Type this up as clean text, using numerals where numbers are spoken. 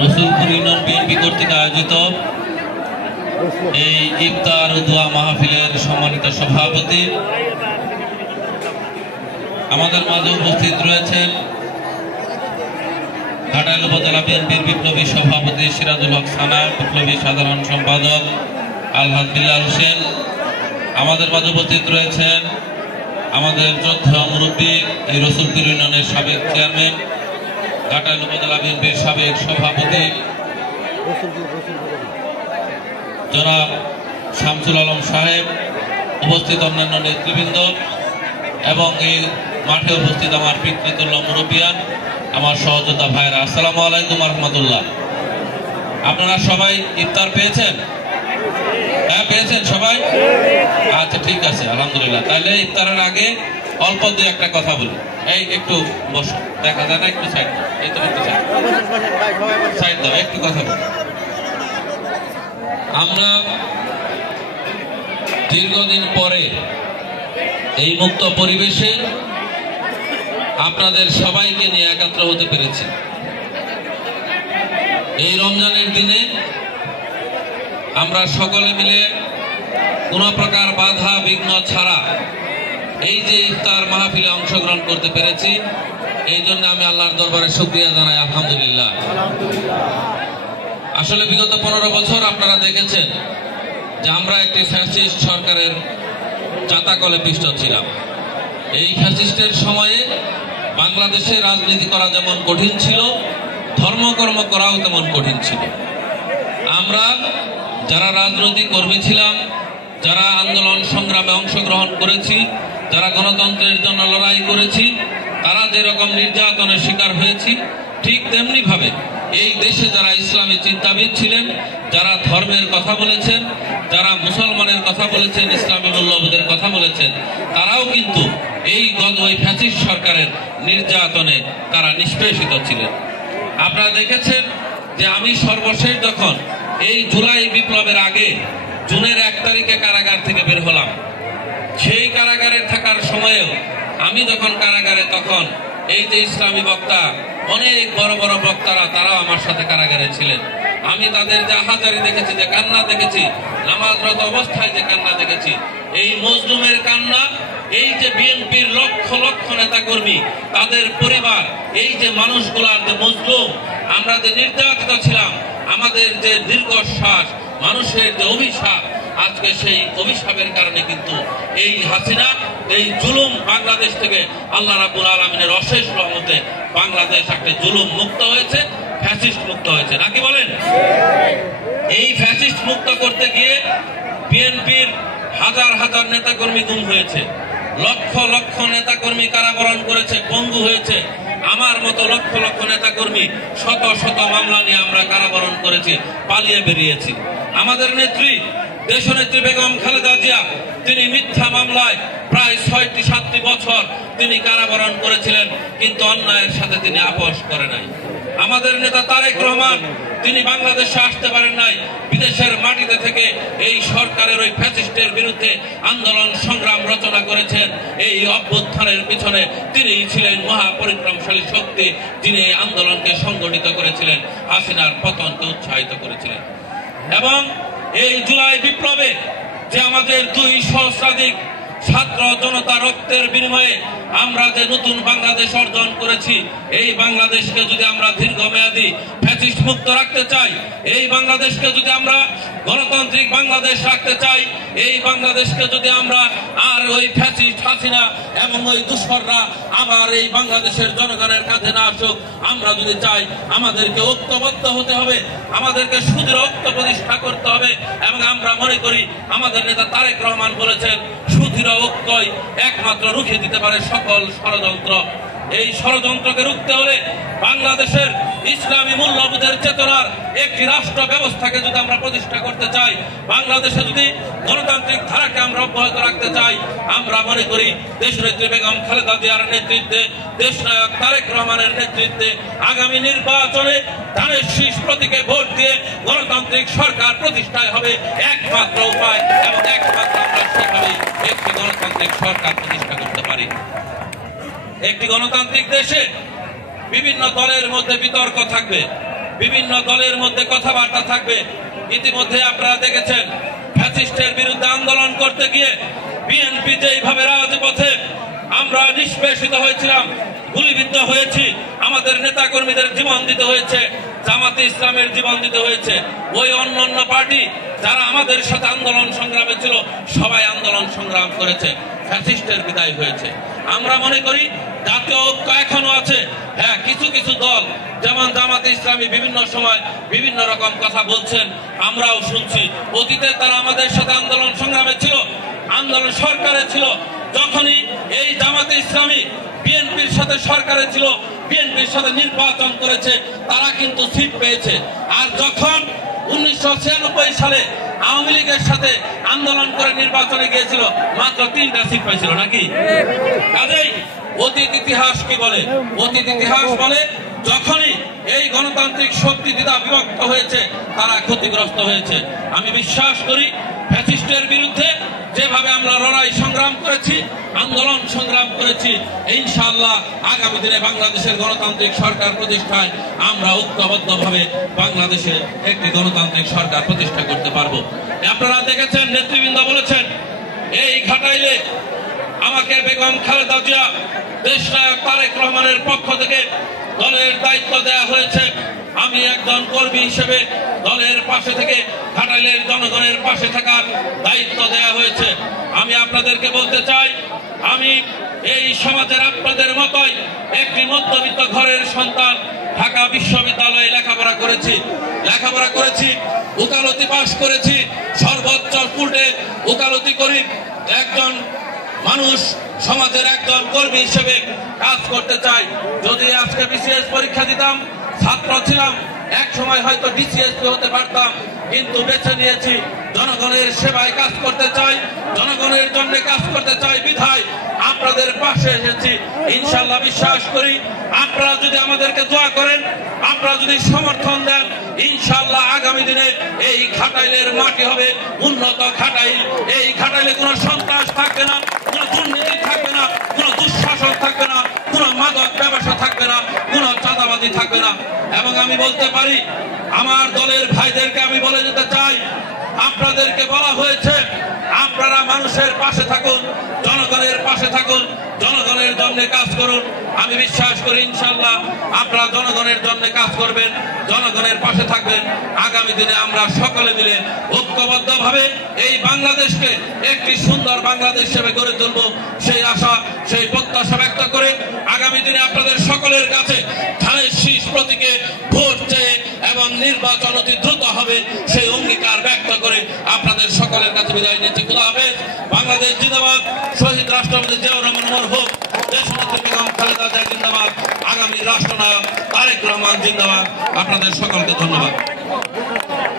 Rasulpur union BNP কর্তৃক আয়োজিত এই ইফতার ও দোয়া মাহফিলের সম্মানিত সভাপতি আমাদের মাঝে উপস্থিত রয়েছেন ঘাটাইল উপজেলা বিএনপির বিপ্লবী সভাপতি সিরাজুল হক সানা, বিপ্লবী সাধারণ সম্পাদক আলহাজ বিল্লাল হোসেন। আমাদের মাঝে উপস্থিত রয়েছেন আমাদের যোদ্ধা মুরব্বী এই রসুলপুর ইউনিয়নের সাবেক চেয়ারম্যান, ঘাটাইল উপজেলা বিএনপির সাবেক সভাপতি জনাব শামসুল আলম সাহেব, উপস্থিত অন্যান্য নেতৃবৃন্দ এবং এই মাঠে উপস্থিত আমার পিতৃতুল্য মুরব্বিয়ান, আমার সহযোদ্ধা ভাইরা, আসসালামু আলাইকুম রহমতুল্লাহ। আপনারা সবাই ইফতার পেয়েছেন? হ্যাঁ, পেয়েছেন সবাই? আচ্ছা, ঠিক আছে, আলহামদুলিল্লাহ। তাহলে ইফতারের আগে অল্প দিয়ে একটা কথা বলি। এই একটু বসো, দেখা যায় না, একটু সাইড দাও। এই তো একটু সাইড দাও, একটু কথা বলি। আমরা দীর্ঘদিন পরে এই মুক্ত পরিবেশে আপনাদের সবাইকে নিয়ে একাত্র হতে পেরেছি। এই রমজানের দিনে আমরা সকলে মিলে কোনো প্রকার বাধা বিঘ্ন ছাড়া এই যে ইফতার মাহফিলে অংশগ্রহণ করতে পেরেছি, এই জন্য আমি আল্লাহর দরবারে শুকরিয়া জানাই, আলহামদুলিল্লাহ। আসলে বিগত 15 বছর আপনারা দেখেছেন যে আমরা একটি ফ্যাসিস্ট সরকারের চাতাকলে পিষ্ট ছিলাম। এই ফ্যাসিস্টের সময়ে বাংলাদেশে রাজনীতি করা যেমন কঠিন ছিল, ধর্মকর্ম করাও তেমন কঠিন ছিল। আমরা যারা রাজনৈতিক কর্মী ছিলাম, যারা আন্দোলন সংগ্রামে অংশগ্রহণ করেছি, যারা গণতন্ত্রের জন্য লড়াই করেছি, তারা যেরকম নির্যাতনের শিকার হয়েছি, ঠিক তেমনি ভাবে এই দেশে যারা ইসলামী চিন্তাবিদ ছিলেন, যারা ধর্মের কথা বলেছেন, যারা মুসলমানের কথা বলেছেন, ইসলামী মূল্যবোধের কথা বলেছেন, তারাও কিন্তু এই ফ্যাসিস্ট সরকারের নির্যাতনে তারা নিষ্পেষিত ছিলেন। আপনারা দেখেছেন যে আমি সর্বশেষ যখন এই জুলাই বিপ্লবের আগে জুনের 1 তারিখে কারাগার থেকে বের হলাম, সেই কারাগারে থাকার সময়েও আমি যখন কারাগারে, তখন এই যে ইসলামী বক্তা, অনেক বড় বড় বক্তারা, তারাও আমার সাথে কারাগারে ছিলেন। আমি তাদের যে আহাজারি দেখেছি, যে কান্না দেখেছি, নামাজরত অবস্থায় যে কান্না দেখেছি, এই মজলুমের কান্না, এই যে বিএনপির লক্ষ লক্ষ নেতা কর্মী, তাদের পরিবার, এই যে মানুষগুলার যে মজলুম, আমরা যে নির্যাতিত ছিলাম, আমাদের যে দীর্ঘশ্বাস, মানুষের যে অভিশাপ, আজকে সেই অভিশাপের কারণে কিন্তু এই হাসিনা, এই জুলুম বাংলাদেশ থেকে আল্লাহ রাব্বুল আলামিনের অশেষ রহমতে বাংলাদেশ একটা জুলুম মুক্ত হয়েছে, ফ্যাসিস্ট মুক্ত হয়েছে, নাকি বলেন? এই ফ্যাসিস্ট মুক্ত করতে গিয়ে বিএনপির হাজার হাজার নেতাকর্মী গুম হয়েছে, লক্ষ লক্ষ নেতাকর্মী কারাবরণ করেছে, পঙ্গু হয়েছে। আমার মতো লক্ষ লক্ষ নেতাকর্মী শত শত মামলা নিয়ে আমরা কারাবরণ করেছি, পালিয়ে বেরিয়েছি। আমাদের নেত্রী, দেশনেত্রী বেগম খালেদা জিয়া, তিনি মিথ্যা মামলায় প্রায় 6-7টি বছর তিনি কারাবরণ করেছিলেন, কিন্তু অন্যায়ের সাথে তিনি আপোষ করে নাই। আমাদের নেতা তারেক রহমান, তিনি বাংলাদেশে আসতে পারেন নাই, বিদেশের মাটিতে থেকে এই সরকারের ওই ফ্যাসিস্টের বিরুদ্ধে আন্দোলন সংগ্রাম রচনা করেছেন। এই অভ্যুত্থানের পিছনে তিনি ছিলেন মহাপরিক্রমশালী শক্তি, যিনি এই আন্দোলনকে সংগঠিত করেছিলেন, হাসিনার পতনকে উৎসাহিত করেছিলেন। এবং এই জুলাই বিপ্লবে যে আমাদের 2 সহস্রাধিক ছাত্র জনতা রক্তের বিনিময়ে আমরা যে নতুন বাংলাদেশ অর্জন করেছি, এই বাংলাদেশকে যদি আমরা দীর্ঘমেয়াদী ফ্যাসিস্ট মুক্ত রাখতে চাই, এই বাংলাদেশকে যদি আমরা গণতান্ত্রিক বাংলাদেশ রাখতে চাই, এই বাংলাদেশকে যদি আমরা আর ওই ফ্যাসিস্ট হাসিনা এবং ওই দুষ্কররা আবার এই বাংলাদেশের জনগণের কাছে না আসুক, আমরা যদি চাই, আমাদেরকে ঐক্যবদ্ধ হতে হবে, আমাদেরকে সুদৃঢ় ঐক্য প্রতিষ্ঠা করতে হবে। এবং আমরা মনে করি, আমাদের নেতা তারেক রহমান বলেছেন, সুদৃঢ় ঐক্যই একমাত্র রুখে দিতে পারে সকল ষড়যন্ত্র। এই ষড়যন্ত্রকে রুখতে হলে বাংলাদেশের ইসলামী মূল্যবোধের চেতনার একটি রাষ্ট্র ব্যবস্থাকে যদি আমরা প্রতিষ্ঠা করতে চাই, বাংলাদেশে যদি গণতান্ত্রিক ধারাকে আমরা অব্যাহত রাখতে চাই, আমরা মনে করি দেশনেত্রী বেগম খালেদা জিয়ার নেতৃত্বে, দেশনায়ক তারেক রহমানের নেতৃত্বে আগামী নির্বাচনে ধানের শীষ প্রতীকে ভোট দিয়ে গণতান্ত্রিক সরকার প্রতিষ্ঠায় হবে একমাত্র উপায়, এবং একমাত্র আমরা সেভাবেই একটি গণতান্ত্রিক সরকার প্রতিষ্ঠা করতে পারি। একটি গণতান্ত্রিক দেশে বিভিন্ন দলের মধ্যে বিতর্ক থাকবে, বিভিন্ন দলের মধ্যে কথাবার্তা থাকবে। ইতিমধ্যে আপনারা দেখেছেন ফ্যাসিস্টের বিরুদ্ধে আন্দোলন করতে গিয়ে বিএনপি যেইভাবে রাজপথে আমরা নিষ্পেষিত হয়েছিলাম, গুলিবিদ্ধ হয়েছি, আমাদের নেতা কর্মীদের জীবন দিতে হয়েছে, জামাতে ইসলামের জীবন দিতে হয়েছে। ওই অন্যান্য পার্টি যারা আমাদের সাথে আন্দোলন সংগ্রামে ছিল সবাই আন্দোলন সংগ্রাম করেছে, ফ্যাসিস্টের বিদায় হয়েছে। আমরা মনে করি জাতীয় ঐক্য এখনো আছে। হ্যাঁ, কিছু কিছু দল যেমন জামাতে ইসলামী বিভিন্ন সময় বিভিন্ন রকম কথা বলছেন, আমরাও শুনছি। অতীতে তারা আমাদের সাথে আন্দোলন সংগ্রামে ছিল, আন্দোলন সরকারে ছিল। যখনই এই জামাতে ইসলামী বিএনপির সাথে সরকারে ছিল, বিএনপির সাথে নির্বাচন করেছে, তারা কিন্তু সিট পেয়েছে। আর যখন 1996 সালে আওয়ামী লীগের সাথে আন্দোলন করে নির্বাচনে গিয়েছিল, মাত্র 3টা সিট পাইছিল নাকি? কাজেই অতীত ইতিহাস কি বলে? অতীত ইতিহাস বলে যখনই এই গণতান্ত্রিক শক্তি দ্বিধা বিভক্ত হয়েছে তারা ক্ষতিগ্রস্ত হয়েছে। আমি বিশ্বাস করি ফ্যাসিস্টের বিরুদ্ধে যেভাবে আমরা লড়াই সংগ্রাম করেছি, আন্দোলন সংগ্রাম করেছি, ইনশাআল্লাহ আগামী দিনে বাংলাদেশের গণতান্ত্রিক সরকার প্রতিষ্ঠায় আমরা ঐক্যবদ্ধভাবে বাংলাদেশে একটি গণতান্ত্রিক সরকার প্রতিষ্ঠা করতে পারবো। আপনারা দেখেছেন নেতৃবৃন্দ বলেছেন এই ঘাটাইলে আমাকে বেগম খালেদা জিয়া দেশনায়ক তারেক রহমানের পক্ষ থেকে দলের দায়িত্ব দেওয়া হয়েছে। আমি একজন কর্মী হিসেবে দলের পাশে থেকে ঘাটাইলের জনগণের পাশে থাকার দায়িত্ব দেওয়া হয়েছে। আমি আপনাদেরকে বলতে চাই, আমি এই সমাজের আপনাদের মতোই একটি মধ্যবিত্ত ঘরের সন্তান। ঢাকা বিশ্ববিদ্যালয়ে লেখাপড়া করেছি, উকালতি পাশ করেছি, সর্বোচ্চ কোর্টে উকালতি করি। একজন মানুষ সমাজের একজন কর্মী হিসেবে কাজ করতে চাই। যদি আজকে বিসিএস পরীক্ষা দিতাম, ছাত্র ছিলাম, এক সময় হয়তো ডিসিএসপি হতে পারতাম, কিন্তু বেছে নিয়েছি জনগণের সেবায় কাজ করতে চাই, জনগণের জন্য কাজ করতে চাই বিধায় আপনাদের পাশে এসেছি। ইনশাআল্লাহ বিশ্বাস করি আপনারা যদি আমাদেরকে দোয়া করেন, আপনারা যদি সমর্থন দেন, ইনশাআল্লাহ আগামী দিনে এই ঘাটাইলের মাটি হবে উন্নত ঘাটাইল। এই ঘাটাইলে কোনো সন্ত্রাস থাকবে না, কোনো দুর্নীতি থাকবে না, কোনো দুঃশাসন থাকবে না, কোনো মাদক ব্যবসা থাকবে না, কোনো চাঁদাবাজি থাকবে না। এবং আমি বলতে পারি, আমার দলের ভাইদেরকে আমি বলে যেতে চাই, আপনাদেরকে বলা হয়েছে আপনারা মানুষের পাশে থাকুন, জনগণের পাশে থাকুন, জনগণের জন্য কাজ করুন। আমি বিশ্বাস করি ইনশাআল্লাহ আপনারা জনগণের জন্য কাজ করবেন, জনগণের পাশে থাকবেন। আগামী দিনে আমরা সকলে মিলে ঐক্যবদ্ধভাবে এই বাংলাদেশকে একটি সুন্দর বাংলাদেশ হিসেবে গড়ে তুলব, সেই আশা, সেই প্রত্যাশা ব্যক্ত করে আগামী দিনে আপনাদের সকলের কাছে ধানের শীষ প্রতীকে ভোট চেয়ে এবং নির্বাচন অতি দ্রুত হবে সেই অঙ্গীকার ব্যক্ত করে আপনাদের সকলের কাছে বিদায় নিচ্ছি। খোদা হাফেজ। বাংলাদেশ জিন্দাবাদ। শহীদ রাষ্ট্রপতি জিয়াউর রহমান মরহুম, দেশনেত্রী বেগম খালেদা জিয়া জিন্দাবাদ। আগামী রাষ্ট্রনায়ক তারেক রহমান জিন্দাবাদ। আপনাদের সকলকে ধন্যবাদ।